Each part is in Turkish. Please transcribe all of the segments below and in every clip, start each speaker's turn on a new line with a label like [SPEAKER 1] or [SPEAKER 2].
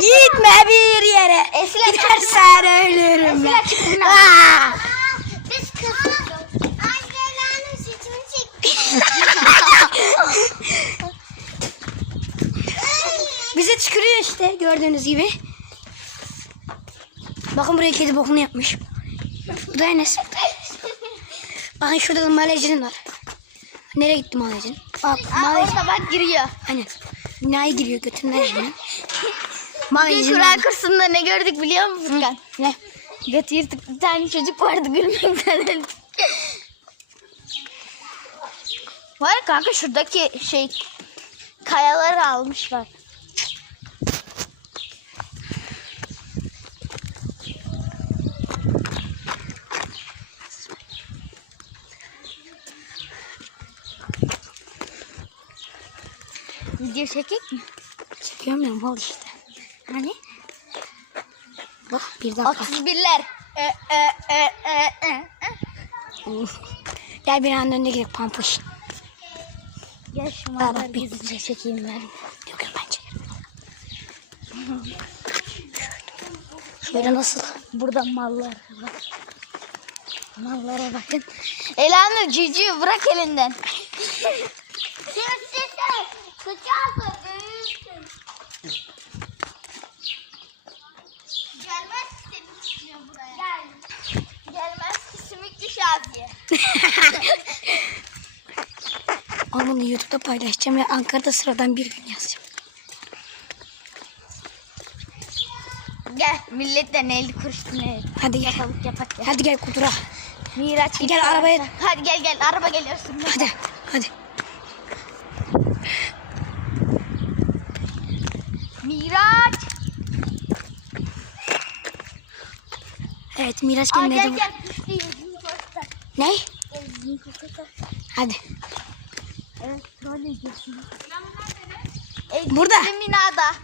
[SPEAKER 1] Gitme bir yere.
[SPEAKER 2] Esra,
[SPEAKER 1] Gidersen ölürüm
[SPEAKER 2] Esra,
[SPEAKER 1] ben.
[SPEAKER 2] çık buradan.
[SPEAKER 1] Aa!
[SPEAKER 3] Biz kızdık. Angelanın sütünü çektik.
[SPEAKER 1] Bize tükürüyor işte gördüğünüz gibi. Bakın buraya kedi bokunu yapmış. Bu da Enes. Bakın şurada da Malejin var. Nereye gitti Malejin? Bak
[SPEAKER 2] Aa,
[SPEAKER 1] Malejin.
[SPEAKER 2] orada bak giriyor.
[SPEAKER 1] Aynen. Binaya giriyor götünden.
[SPEAKER 2] Bir
[SPEAKER 1] Malejin.
[SPEAKER 2] Kur'an kursunda ne gördük biliyor musun?
[SPEAKER 1] Ne?
[SPEAKER 2] Götü yırtık bir tane çocuk vardı gülmekten. Var ya kanka şuradaki şey kayaları almışlar. Video çekek mi?
[SPEAKER 1] Çekiyorum ya mal işte. Hani? Bak bir dakika.
[SPEAKER 2] 31'ler. E, e, e, e, e, e.
[SPEAKER 1] Gel bir anda önüne gidelim pampuş.
[SPEAKER 2] Gel şu
[SPEAKER 1] Aa, bak bir-
[SPEAKER 2] gizlice çekeyim ben.
[SPEAKER 1] Yok yok ben çekerim. Şöyle nasıl?
[SPEAKER 2] Burada mallar var. Mallara bakın. Elanur civciv bırak elinden.
[SPEAKER 3] Sütüsü. Sıcaklı.
[SPEAKER 1] Ama bunu YouTube'da paylaşacağım ve Ankara'da sıradan bir gün yazacağım.
[SPEAKER 2] Gel milletten 50 kuruş ne
[SPEAKER 1] Hadi gel.
[SPEAKER 2] Balık yapak ya.
[SPEAKER 1] Hadi gel kudura.
[SPEAKER 2] Miraç
[SPEAKER 1] Gel arabaya-
[SPEAKER 2] tarafta. Hadi gel gel araba geliyor üstümden.
[SPEAKER 1] Hadi. Hadi.
[SPEAKER 2] Miraç.
[SPEAKER 1] Evet Miraç gelin
[SPEAKER 2] gel gel.
[SPEAKER 1] Ne? Hadi.
[SPEAKER 2] Evet böyle geçiyor.
[SPEAKER 1] Burada.
[SPEAKER 2] Bizim binada.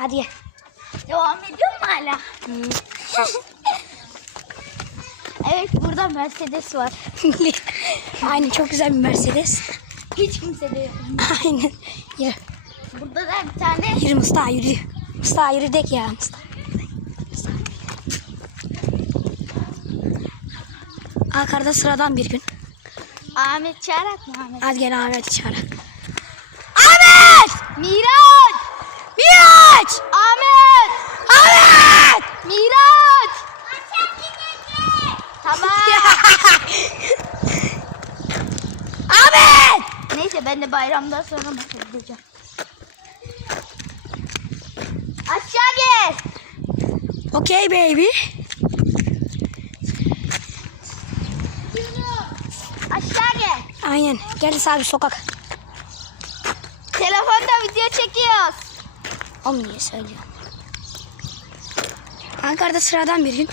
[SPEAKER 1] Hadi gel.
[SPEAKER 2] Devam ediyor mu hala? Evet burada Mercedes var.
[SPEAKER 1] Aynen çok güzel bir Mercedes.
[SPEAKER 2] Hiç kimse de yok.
[SPEAKER 1] Aynen. Yürü.
[SPEAKER 2] Burada da bir tane
[SPEAKER 1] Yürü Mustafa yürü. Mustafa yürü dek ya Mustafa. Ankara'da sıradan bir gün.
[SPEAKER 2] Ahmet çağırak mı Ahmet?
[SPEAKER 1] Hadi gel Ahmet'i çağır. Ahmet!
[SPEAKER 2] Miraç!
[SPEAKER 1] Miraç!
[SPEAKER 2] Ahmet!
[SPEAKER 1] Ahmet!
[SPEAKER 2] Miraç! Tamam.
[SPEAKER 1] Ahmet!
[SPEAKER 2] De bayramdan sonra masaya gideceğim. Aşağı gel.
[SPEAKER 1] Okay baby.
[SPEAKER 2] Aşağı gel.
[SPEAKER 1] Aynen. Gel abi sokak.
[SPEAKER 2] Telefonda video çekiyoruz.
[SPEAKER 1] Oğlum niye söylüyorum? Ankara'da sıradan bir gün.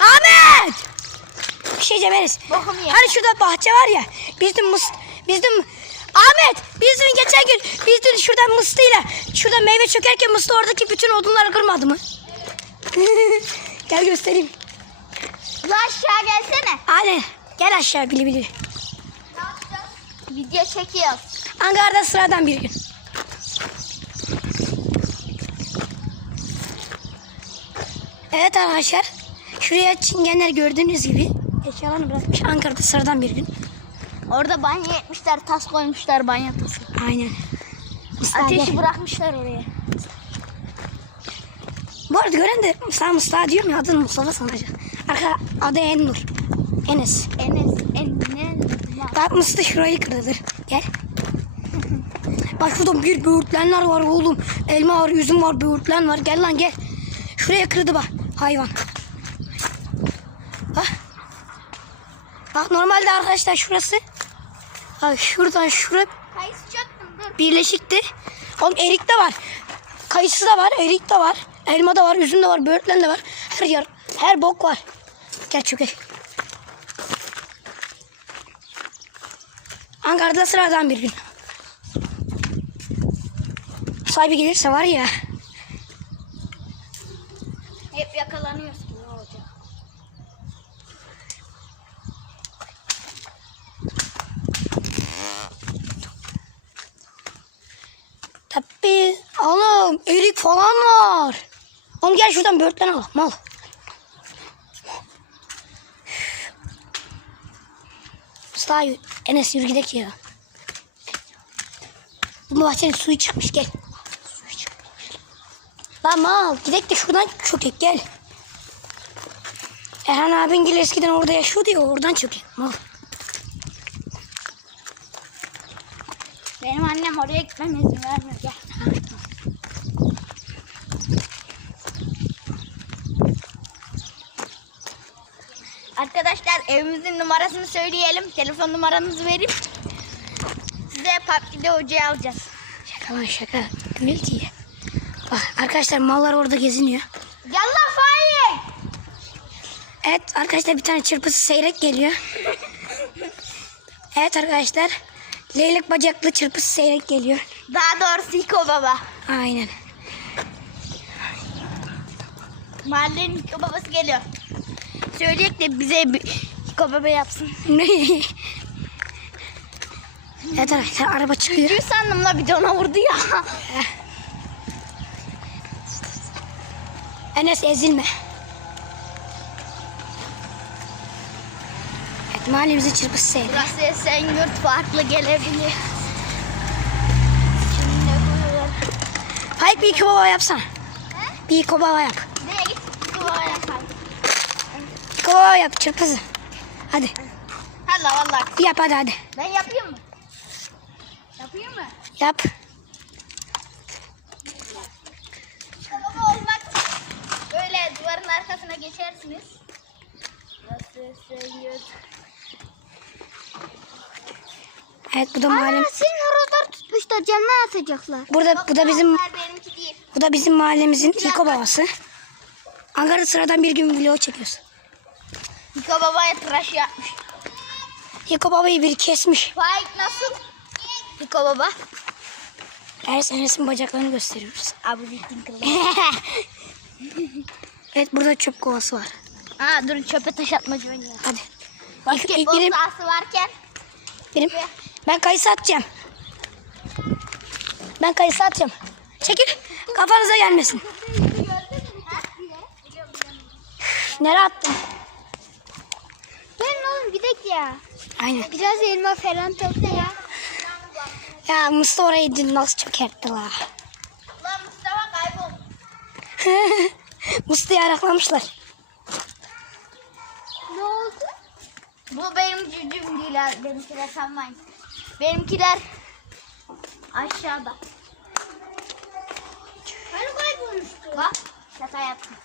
[SPEAKER 1] Ahmet! Bir şey
[SPEAKER 2] ye.
[SPEAKER 1] Hani şurada bahçe var ya. Biz dün mıs... Biz dün... Ahmet! Biz dün geçen gün... Biz dün şuradan mıstıyla... Şurada meyve çökerken mıslı oradaki bütün odunları kırmadı mı? Gel göstereyim.
[SPEAKER 2] Ulan aşağı gelsene.
[SPEAKER 1] Aynen. Gel aşağı bili bili.
[SPEAKER 2] Video çekiyoruz.
[SPEAKER 1] Ankara'da sıradan bir gün. Evet arkadaşlar. Şuraya çingenler gördüğünüz gibi eşyalarını bırakmış. Ankara'da sıradan bir gün.
[SPEAKER 2] Orada banyo etmişler, tas koymuşlar banyo tası.
[SPEAKER 1] Aynen. Mustafa
[SPEAKER 2] Ateşi
[SPEAKER 1] gel.
[SPEAKER 2] bırakmışlar oraya.
[SPEAKER 1] Bu arada gören de Mustafa Mustafa diyorum ya adını Mustafa sanacak. Arka adı Ennur. Enes.
[SPEAKER 2] Enes, Enes.
[SPEAKER 1] Bak Mustafa şurayı kırılır. Gel. Bak şurada bir böğürtlenler var oğlum. Elma var, üzüm var, böğürtlen var. Gel lan gel. Şuraya kırdı bak hayvan. Bak. Bak normalde arkadaşlar şurası. Bak şuradan şuraya
[SPEAKER 2] Kayısı çöktüm dur.
[SPEAKER 1] birleşikti. Oğlum erik de var. Kayısı da var, erik de var. Elma da var, üzüm de var, böğürtlen de var. Her yer, her bok var. Gel çöke. Ankara'da sıradan bir gün. Sahibi gelirse var ya. Erik falan var. Oğlum gel şuradan böğürtlen al. Mal. Mustafa Enes yürü gidelim ya. Bu bahçenin suyu çıkmış gel. Suyu. Lan mal gidelim de şuradan çökek gel. Erhan abin gel eskiden orada yaşıyordu ya oradan çökek. Mal.
[SPEAKER 2] Benim annem oraya gitmem izin vermiyor. Gel. Arkadaşlar evimizin numarasını söyleyelim. Telefon numaramızı verip size PUBG'de hocayı alacağız.
[SPEAKER 1] Şaka lan şaka. Gül diye. Bak arkadaşlar mallar orada geziniyor.
[SPEAKER 2] Yallah Faik!
[SPEAKER 1] Evet arkadaşlar bir tane çırpısı seyrek geliyor. Evet arkadaşlar. Leylek bacaklı çırpısı seyrek geliyor.
[SPEAKER 2] Daha doğrusu Hiko Baba.
[SPEAKER 1] Aynen.
[SPEAKER 2] Mahallenin Hiko Babası geliyor. Söyleyecek de bize Hiko Baba yapsın.
[SPEAKER 1] evet arkadaşlar araba çıkıyor.
[SPEAKER 2] Çocuğu sandım la bir de ona vurdu ya.
[SPEAKER 1] Enes ezilme. Evet mahallemize çırpısı seyrek.
[SPEAKER 2] Burası Esenyurt farklı gelebilir.
[SPEAKER 1] Faik bir iki baba yapsana. Bir iki baba yap.
[SPEAKER 2] Nereye git? Duvara yapalım.
[SPEAKER 1] İki baba yap çırpısı. Hadi.
[SPEAKER 2] Hala vallahi.
[SPEAKER 1] Yap hadi hadi.
[SPEAKER 2] Ben yapayım mı? Yapayım mı?
[SPEAKER 1] Yap.
[SPEAKER 2] Baba olmak böyle duvarın arkasına geçersiniz.
[SPEAKER 1] Evet bu da mahallem.
[SPEAKER 2] senin horozlar tutmuş da canına atacaklar.
[SPEAKER 1] Burada bu da bizim bu da bizim mahallemizin Hiko babası. Ankara sıradan bir gün vlog çekiyoruz.
[SPEAKER 2] Hiko babaya tıraş yapmış.
[SPEAKER 1] Hiko babayı bir kesmiş.
[SPEAKER 2] Faik nasıl? Hiko baba.
[SPEAKER 1] Her senesin bacaklarını gösteriyoruz.
[SPEAKER 2] Abi kıllı.
[SPEAKER 1] Evet burada çöp kovası var.
[SPEAKER 2] Aa dur çöpe taş atmacı oynuyor.
[SPEAKER 1] Hadi.
[SPEAKER 2] Basketbol
[SPEAKER 1] benim,
[SPEAKER 2] sahası varken
[SPEAKER 1] benim. Ben kayısı atacağım. Ben kayısı atacağım. Çekil. Kafanıza gelmesin. Nereye attın?
[SPEAKER 2] Ya.
[SPEAKER 1] Aynen.
[SPEAKER 2] Biraz elma falan topla ya.
[SPEAKER 1] Ya Mustafa orayı dün nasıl çökertti la.
[SPEAKER 2] Lan Mustafa kaybol.
[SPEAKER 1] Mustafa'yı araklamışlar.
[SPEAKER 2] Ne oldu? Bu benim cücüm değil abi. Benimkiler sanmayın. Benimkiler aşağıda. Hani kaybolmuştu? Bak şaka yaptım.